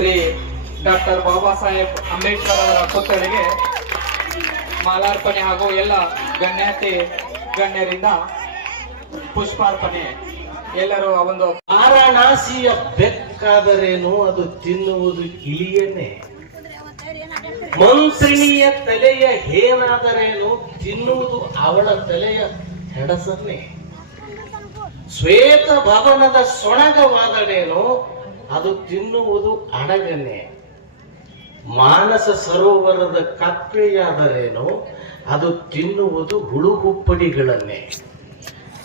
Shri doctor Baba Saheb Ambedkar ಅವರ ಪುತ್ಥಳಿಗೆ ಮಾಲಾರ್ಪಣೆ ಹಾಗೂ ಎಲ್ಲ ಗಣ್ಯಾತಿ ಗಣ್ಯರಿಂದ ಪುಷ್ಪಾರ್ಪಣೆ. ಎಲ್ಲರೂ ಆ ಒಂದು ವಾರಣಾಸಿಯ ಬೆಕ್ಕಾದರೇನು? ಅದು ತಿನ್ನುವುದು ಇಲಿಯನ್ನೇ ಮಂತ್ರಿಣಿಯ ತಲೆಯ ಹೇನಾದರೇನು? ತಿನ್ನುವುದು ಅವಳ ತಲೆಯ ಹೆಡಸನ್ನೇ. ಶ್ವೇತ ಭವನದ ಸೊಣಗವಾದರೇನು ಅದು ತಿನ್ನುವುದು ಅಡಗನೆ ಮಾನಸ ಸರೋವರದ ಕಪ್ಪೆಯಾದರೇನು ಅದು ತಿನ್ನುವುದು ಹುಳುಗುಪ್ಪಡಿಗಳನ್ನೇ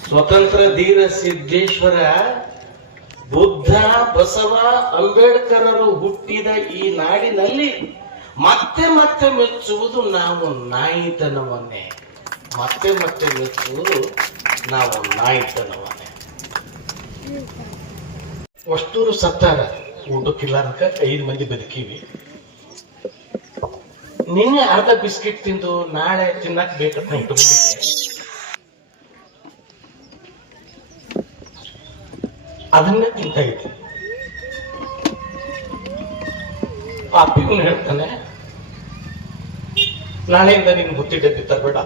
ಸ್ವತಂತ್ರ ಧೀರ ಸಿದ್ದೇಶ್ವರ, ಬುದ್ಧ, ಬಸವ, ಅಂಬೇಡ್ಕರರು ಹುಟ್ಟಿದ ಈ ನಾಡಿನಲ್ಲಿ ಮತ್ತೆ ಮತ್ತೆ ಮೆಚ್ಚುವುದು ನಾವು ನಾಯಿತನವನ್ನೇ. ಮತ್ತೆ ಮತ್ತೆ ಮೆಚ್ಚುವುದು ನಾವು ನಾಯಿತನವನ್ನೇ. ಅಷ್ಟೂರು ಸತ್ತಾರ. ಊಟಕ್ಕಿಲ್ಲಾರಕ ಐದು ಮಂದಿ ಬದುಕೀವಿ. ನಿನ್ನೆ ಅರ್ಧ ಬಿಸ್ಕಿಟ್ ತಿಂದು ನಾಳೆ ತಿನ್ನಕ್ ಬೇಕಂತ ಇಟ್ಕೊಂಡಿದ್ದೆ ಅದನ್ನ ತಿಂತ ಇದ್ದೆ. ಆ ಪಿಗುನ್ ಹೇಳ್ತಾನೆ, ನಾಳೆಯಿಂದ ನಿನ್ ಡಬ್ಬಿ ತರಬೇಡ.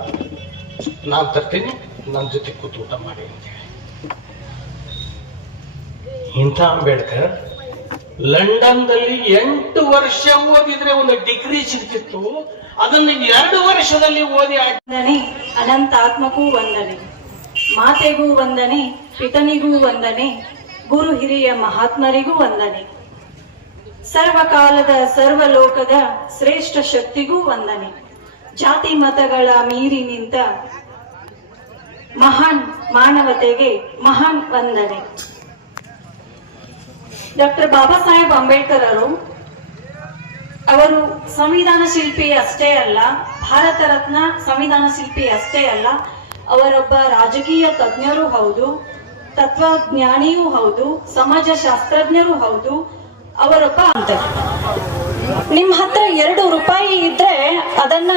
ನಾನ್ ತರ್ತೀನಿ ನನ್ನ ಜೊತೆ ಕೂತು ಊಟ ಮಾಡಿ ಅಂತೇಳಿ ಇಂಥ ಅಂಬೇಡ್ಕರ್ ಲಂಡನ್ದಲ್ಲಿ ಎಂಟು ವರ್ಷ ಓದಿದ್ರೆ ಒಂದು ಡಿಗ್ರಿ ಸಿಗ್ತಿತ್ತು. ಅದನ್ನು ಎರಡು ವರ್ಷದಲ್ಲಿ ಓದಿ ಆ ಅನಂತ ಆತ್ಮಕ್ಕೂ ವಂದನೆ, ಮಾತೆಗೂ ವಂದನೆ, ಪಿತನಿಗೂ ವಂದನೆ, ಗುರು ಹಿರಿಯ ಮಹಾತ್ಮರಿಗೂ ವಂದನೆ. ಸರ್ವಕಾಲದ ಸರ್ವಲೋಕದ ಶ್ರೇಷ್ಠ ಶಕ್ತಿಗೂ ವಂದನೆ. ಜಾತಿ ಮತಗಳ ಮೀರಿ ನಿಂತ ಮಹಾನ್ ಮಾನವತೆಗೆ ಮಹಾನ್ ವಂದನೆ. ಡಾಕ್ಟರ್ ಬಾಬಾ ಸಾಹೇಬ್ ಅಂಬೇಡ್ಕರ್ ಅವರು ಅವರು ಸಂವಿಧಾನ ಶಿಲ್ಪಿ ಅಷ್ಟೇ ಅಲ್ಲ, ಭಾರತ ರತ್ನ ಸಂವಿಧಾನ ಶಿಲ್ಪಿ ಅಷ್ಟೇ ಅಲ್ಲ, ಅವರೊಬ್ಬ ರಾಜಕೀಯ ತಜ್ಞರು ಹೌದು, ತತ್ವಜ್ಞಾನಿಯೂ ಹೌದು ಸಮಾಜ ಶಾಸ್ತ್ರಜ್ಞರು ಹೌದು, ಅವರೊಬ್ಬ ಅಂತ ನಿಮ್ ಹತ್ರ ಎರಡು ರೂಪಾಯಿ ಇದ್ರೆ ಅದನ್ನ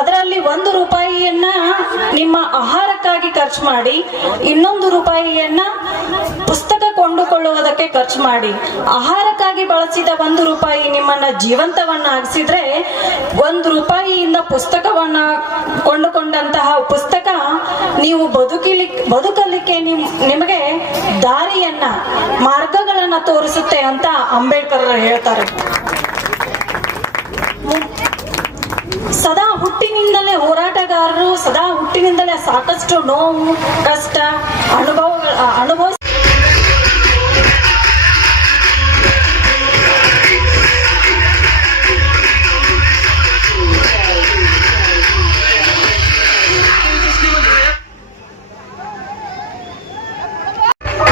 ಅದರಲ್ಲಿ ಒಂದು ರೂಪಾಯಿಯನ್ನ ನಿಮ್ಮ ಆಹಾರಕ್ಕಾಗಿ ಖರ್ಚು ಮಾಡಿ, ಇನ್ನೊಂದು ರೂಪಾಯಿಯನ್ನ ಪುಸ್ತಕ ಕೊಂಡುಕೊಳ್ಳುವುದಕ್ಕೆ ಖರ್ಚು ಮಾಡಿ, ಆಹಾರಕ್ಕಾಗಿ ಬಳಸಿದ ಒಂದು ರೂಪಾಯಿ ನಿಮ್ಮನ್ನ ಜೀವಂತವನ್ನಾಗಿಸಿದ್ರೆ ಒಂದು ರೂಪಾಯಿಯಿಂದ ಪುಸ್ತಕವನ್ನ ಕೊಂಡುಕೊಂಡಂತಹ ಪುಸ್ತಕ ನೀವು ಬದುಕಿಲಿ, ಬದುಕಲಿಕ್ಕೆ ನಿಮ್, ನಿಮಗೆ ದಾರಿಯನ್ನ, ಮಾರ್ಗಗಳನ್ನ ತೋರಿಸುತ್ತೆ ಅಂತ ಅಂಬೇಡ್ಕರ್ ಹೇಳ್ತಾರೆ. ಸದಾ ಹುಟ್ಟಿನಿಂದಲೇ ಹೋರಾಟಗಾರರು ಸದಾ ಹುಟ್ಟಿನಿಂದಲೇ ಸಾಕಷ್ಟು ನೋವು ಕಷ್ಟ ಅನುಭವಗಳ ಅನುಭವ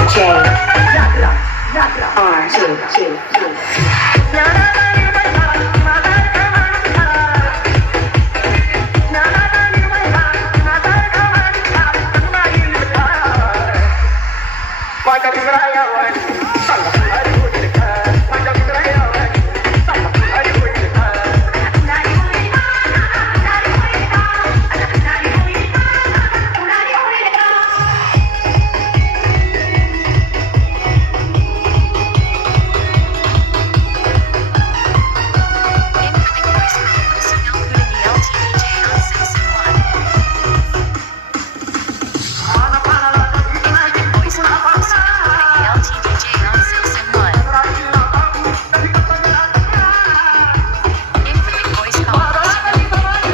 J R two two two.